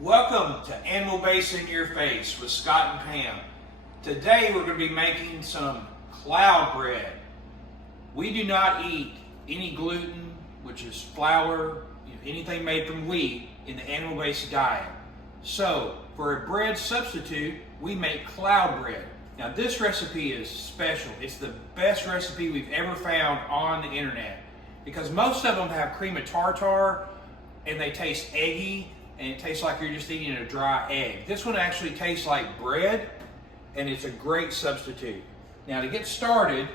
Welcome to Animal Base in Your Face with Scott and Pam. Today we're going to be making some cloud bread. We do not eat any gluten, which is flour, anything made from wheat in the animal-based diet. So for a bread substitute, we make cloud bread. Now this recipe is special. It's the best recipe we've ever found on the internet because most of them have cream of tartar and they taste eggy and it tastes like you're just eating a dry egg. This one actually tastes like bread and it's a great substitute. Now to get started,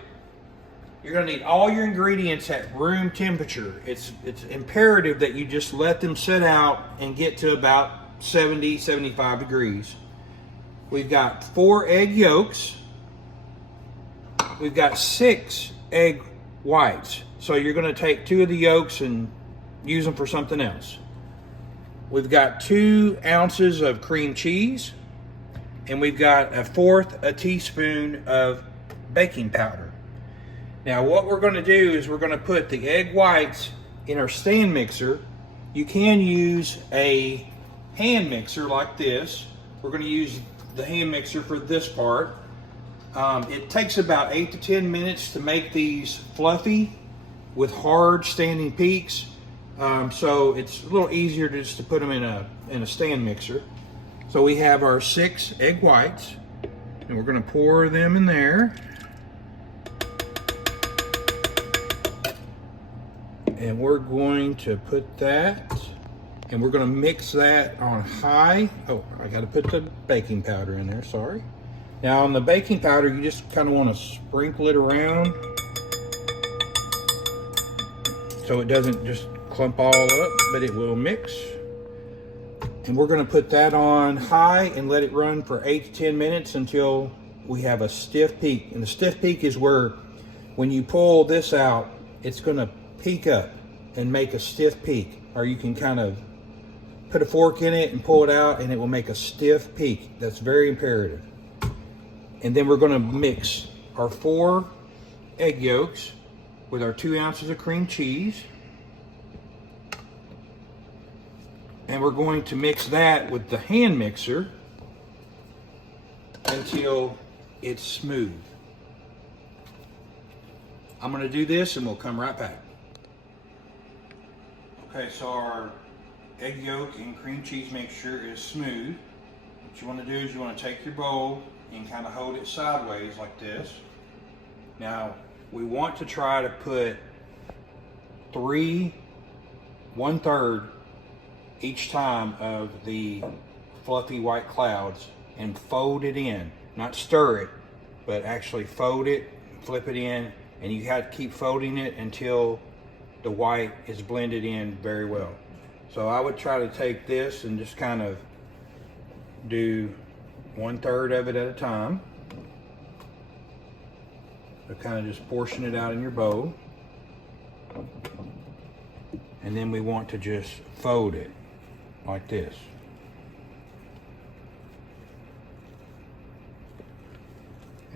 you're going to need all your ingredients at room temperature. It's imperative that you just let them sit out and get to about 70, 75 degrees. We've got 4 egg yolks. We've got 6 egg whites. So you're going to take 2 of the yolks and use them for something else. We've got 2 ounces of cream cheese, and we've got 1/4 teaspoon of baking powder. Now what we're going to do is we're going to put the egg whites in our stand mixer. You can use a hand mixer like this. We're going to use the hand mixer for this part. It takes about 8 to 10 minutes to make these fluffy with hard standing peaks. So it's a little easier just to put them in a stand mixer. So we have our 6 egg whites, and we're going to pour them in there. And we're going to put that, and we're going to mix that on high. Oh, I got to put the baking powder in there, sorry. Now on the baking powder, you just kind of want to sprinkle it around so it doesn't just clump all up, but it will mix. And we're going to put that on high and let it run for 8 to 10 minutes until we have a stiff peak. And the stiff peak is where when you pull this out, it's going to peak up and make a stiff peak. Or you can kind of put a fork in it and pull it out and it will make a stiff peak. That's very imperative. And then we're going to mix our 4 egg yolks with our 2 ounces of cream cheese. And we're going to mix that with the hand mixer until it's smooth. I'm going to do this and we'll come right back. Okay, so our egg yolk and cream cheese mixture is smooth. What you want to do is you want to take your bowl and kind of hold it sideways like this. Now, we want to try to put 3 1/3 each time of the fluffy white clouds and fold it in. Not stir it, but actually fold it, flip it in, and you have to keep folding it until the white is blended in very well. So I would try to take this and just kind of do 1/3 of it at a time. So kind of just portion it out in your bowl. And then we want to just fold it like this.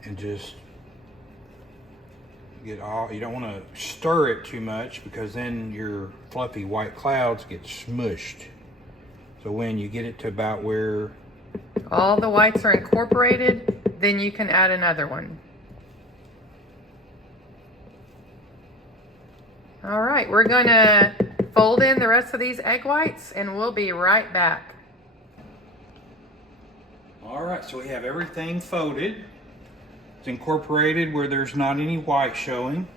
And just get all, you don't want to stir it too much because then your fluffy white clouds get smushed. So when you get it to about where all the whites are incorporated, then you can add another one. All right, we're gonna fold in the rest of these egg whites and we'll be right back. All right, so we have everything folded. It's incorporated where there's not any white showing.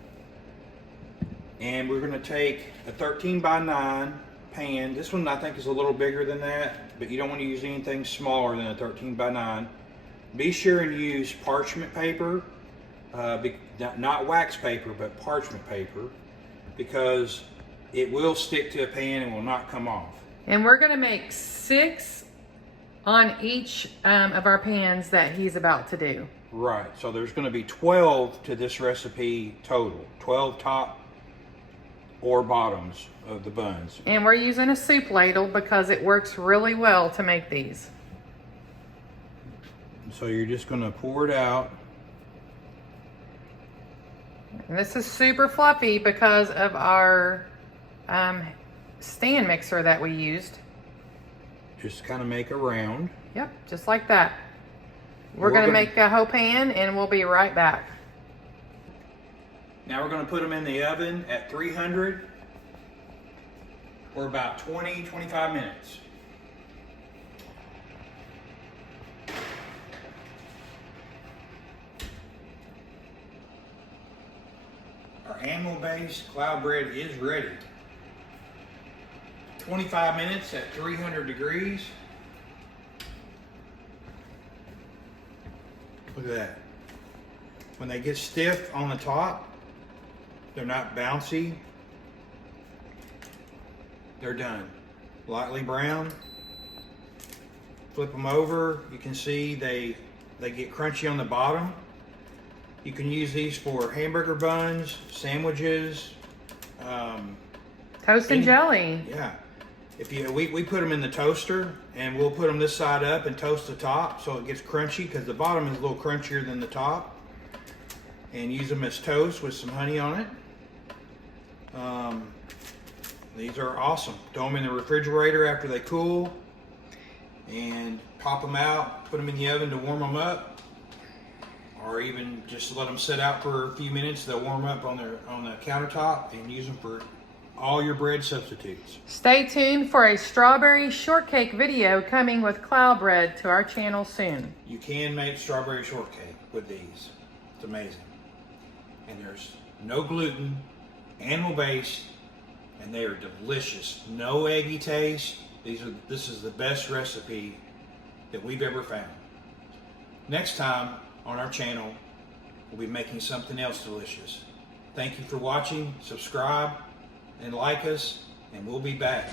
And we're gonna take a 13x9 pan. This one I think is a little bigger than that, but you don't want to use anything smaller than a 13x9. Be sure and use parchment paper, not wax paper, but parchment paper, because it will stick to a pan and will not come off. And we're gonna make 6 on each of our pans that he's about to do. Right, so there's gonna be 12 to this recipe total. 12 top or bottoms of the buns. And we're using a soup ladle because it works really well to make these. So you're just gonna pour it out. And this is super fluffy because of our stand mixer that we used. Just kind of make a round. Yep, just like that. We're going to make a whole pan and we'll be right back. Now we're going to put them in the oven at 300 for about 20-25 minutes. Our animal-based cloud bread is ready. 25 minutes at 300 degrees. Look at that. When they get stiff on the top, they're not bouncy. They're done. Lightly brown. Flip them over. You can see they get crunchy on the bottom. You can use these for hamburger buns, sandwiches. Toast and jelly. Yeah. We put them in the toaster and we'll put them this side up and toast the top so it gets crunchy, because the bottom is a little crunchier than the top. And use them as toast with some honey on it. These are awesome. Throw them in the refrigerator after they cool and pop them out, put them in the oven to warm them up, or even just let them sit out for a few minutes. They'll warm up on the countertop, and use them for all your bread substitutes. Stay tuned for a strawberry shortcake video coming with cloud bread to our channel soon. You can make strawberry shortcake with these. It's amazing. And there's no gluten, animal-based, and they are delicious. No eggy taste. This is the best recipe that we've ever found. Next time on our channel, we'll be making something else delicious. Thank you for watching. Subscribe and like us, and we'll be back.